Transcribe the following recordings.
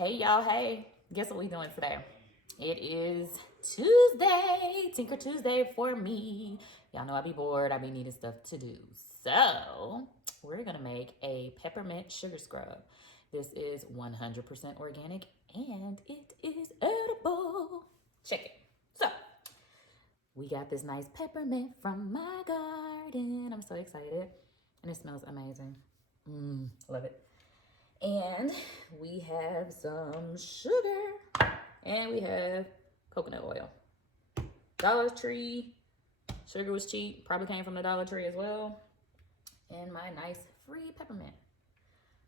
Hey y'all, hey. Guess what we doing today? It is Tuesday, Tinker Tuesday for me. Y'all know I be bored, I be needing stuff to do. So, we're gonna make a peppermint sugar scrub. This is 100% organic and it is edible. Check it. So, we got this nice peppermint from my garden. I'm so excited. And it smells amazing. Love it. And we have some sugar and we have coconut oil. Dollar Tree, sugar was cheap, probably came from the Dollar Tree as well. And my nice free peppermint.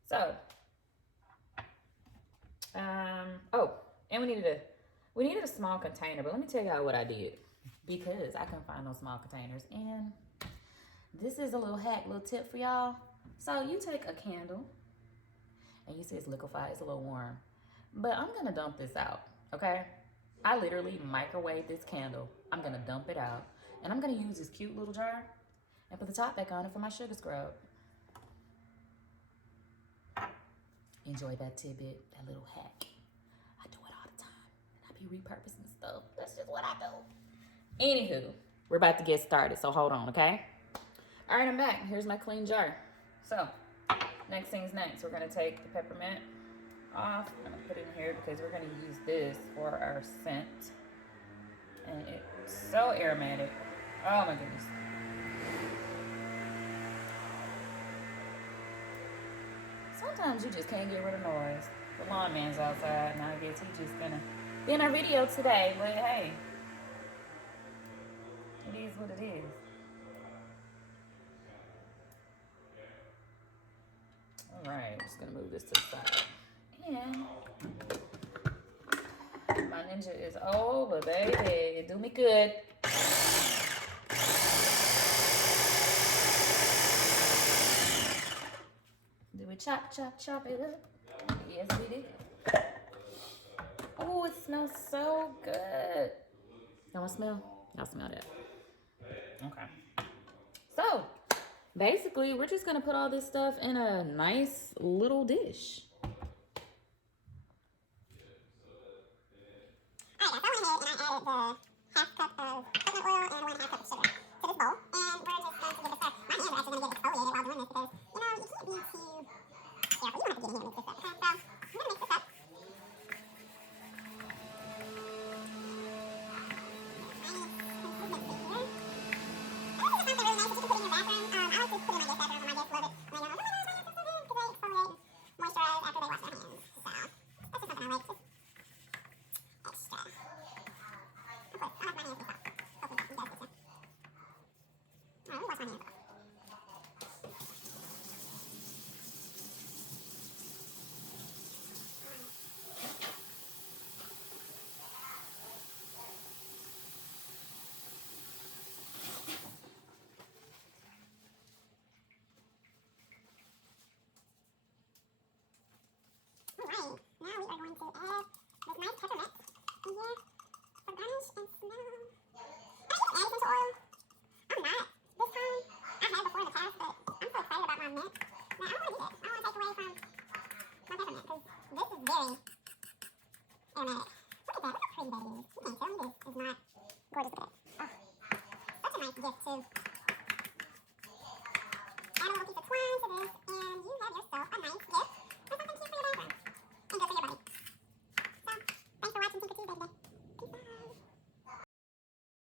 So, oh, and we needed a small container, but let me tell y'all what I did because I couldn't find those small containers. And this is a little hack, little tip for y'all. So you take a candle, and you see it's liquefied, it's a little warm. But I'm gonna dump this out, okay? I literally microwave this candle. I'm gonna dump it out. And I'm gonna use this cute little jar and put the top back on it for my sugar scrub. Enjoy that tidbit, that little hack. I do it all the time. And I be repurposing stuff. That's just what I do. Anywho, we're about to get started, so hold on, okay? All right, I'm back. Here's my clean jar. So, next thing's next. We're gonna take the peppermint off. I'm gonna put it in here because we're gonna use this for our scent. And it's so aromatic. Oh my goodness. Sometimes you just can't get rid of noise. The lawn man's outside, and I guess he's just gonna be in our video today, but hey, it is what it is. All right, I'm just gonna move this to the side. And my ninja is over, baby. Do me good. Do we chop it up? Yes, we did. Oh, it smells so good. Y'all smell? Y'all smell that? Okay. So, basically, we're just gonna put all this stuff in a nice little dish. Alright, so I went ahead and I added the half cup of coconut oil and 1.5 cup of sugar to this bowl. And we're just going to get this stuff. My hands are actually going to get exfoliated while doing this because, you know, you can't be too careful. You don't have to get in here and mix this up. Okay, so I'm going to mix this up. Now we are going to add this nice peppermint in here for garnish and smell. And I can add essential oil. I'm not this time. I have before in the past, but I'm so excited about my mint. Now I don't want to do this. I don't want to take away from my peppermint because this is very aromatic.